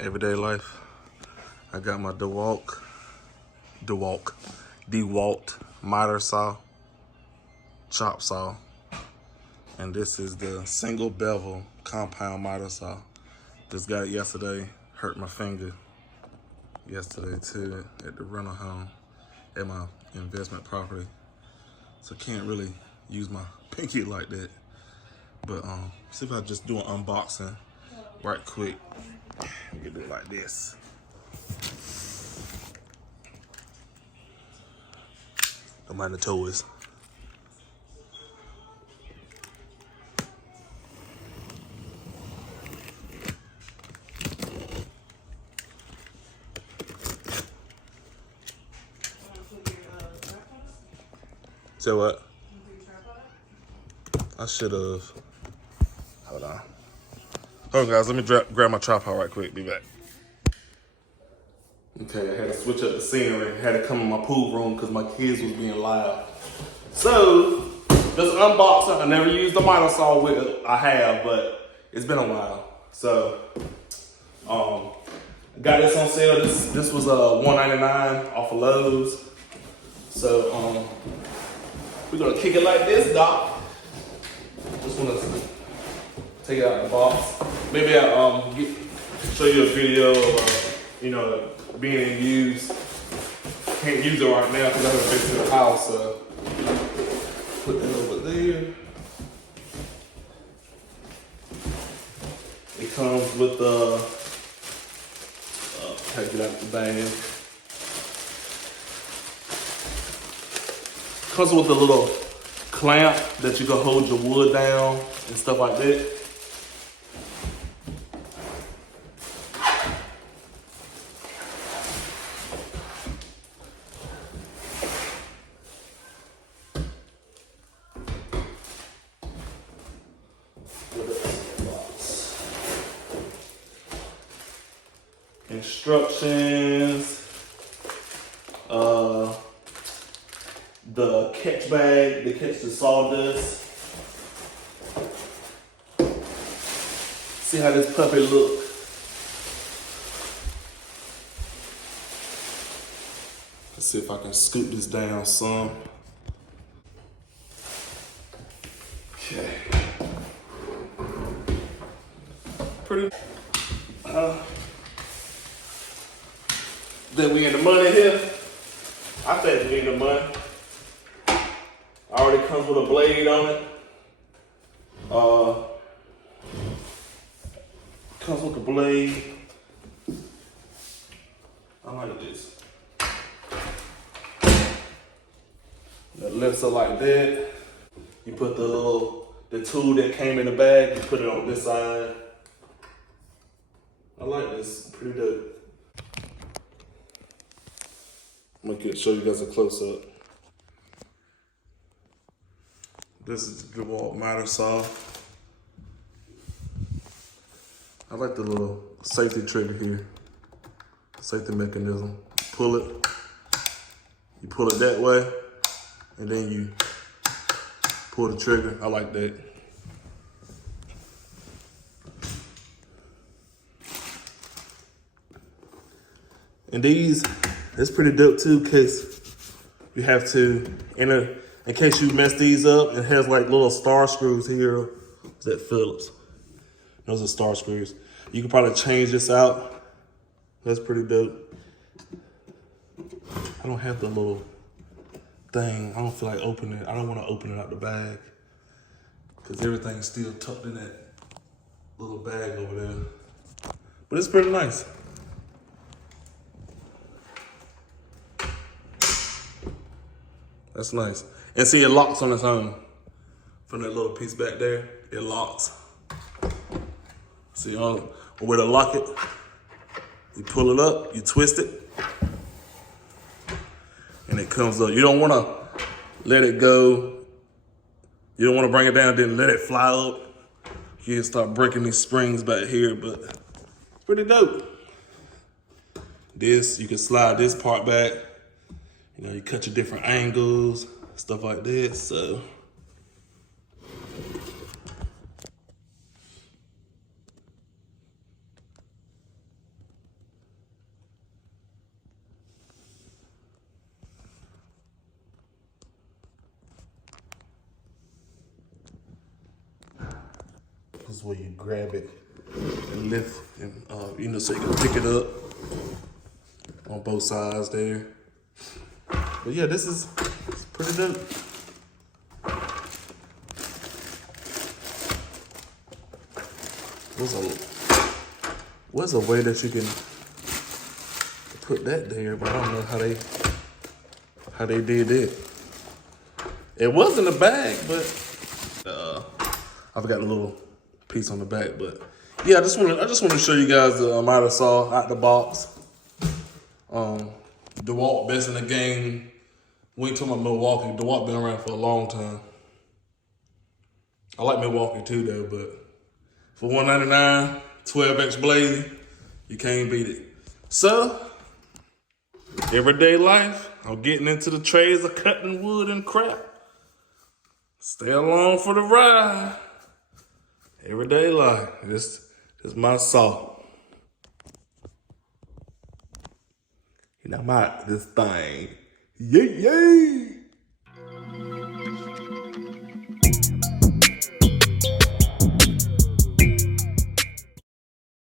Everyday life. I got my Dewalt miter saw, chop saw, and this is the single bevel compound miter saw. Just got it yesterday. Hurt my finger yesterday too at the rental home at my investment property, so can't really use my pinky like that. But see if I just do an unboxing right quick. We can do it like this. Don't mind the toys. Say what? I should have. Hold on. Hold on, guys. Let me grab my tripod right quick. Be back. Okay, I had to switch up the scenery. I had to come in my pool room because my kids was being loud. So, this unboxing, I never used the miter saw with it. I have, but it's been a while. So, I got this on sale. This was $1.99 off of Lowe's. So, we're gonna kick it like this, Doc. Just wanna take it out of the box. Maybe I'll show you a video of being in use. Can't use it right now because I haven't been to the house. So put that over there. It comes with the take it out the bag. Comes with a little clamp that you can hold your wood down and stuff like that. Instructions, the catch bag to catch the sawdust. See how this puppy look. Let's see if I can scoop this down some. Okay. Pretty. Then we in the money here. I think we in the money. Already comes with a blade on it. Comes with a blade. I like this. That lifts up like that. You put the tool that came in the bag, you put it on this side. I like this, pretty dope. I'm gonna show you guys a close up. This is the Dewalt miter saw. I like the little safety trigger here. Safety mechanism. Pull it. You pull it that way, and then you pull the trigger. I like that. And these, it's pretty dope too, because you have to, in case you mess these up, it has like little star screws here. Is that Phillips? Those are star screws. You can probably change this out. That's pretty dope. I don't have the little thing. I don't feel like opening it. I don't want to open it out the bag because everything's still tucked in that little bag over there. But it's pretty nice. That's nice. And see, it locks on its own. From that little piece back there, it locks. See, where to lock it, you pull it up, you twist it, and it comes up. You don't want to let it go. You don't want to bring it down, then let it fly up. You can start breaking these springs back here, but it's pretty dope. This, you can slide this part back. You cut your different angles, stuff like that. So This is where you grab it and lift, and you know, so you can pick it up on both sides there. But yeah, this is pretty dope. What's a way that you can put that there? But I don't know how they did it. It was in the bag, but I forgot a little piece on the back. But yeah, I just want to show you guys the miter saw out the box. Dewalt, best in the game. We ain't talking about Milwaukee. Dewalt been around for a long time. I like Milwaukee too though, but for $199, 12-inch blade, you can't beat it. So, everyday life, I'm getting into the trades of cutting wood and crap. Stay along for the ride. Everyday life, this is my saw. And I'm out this thing. Yay, yay!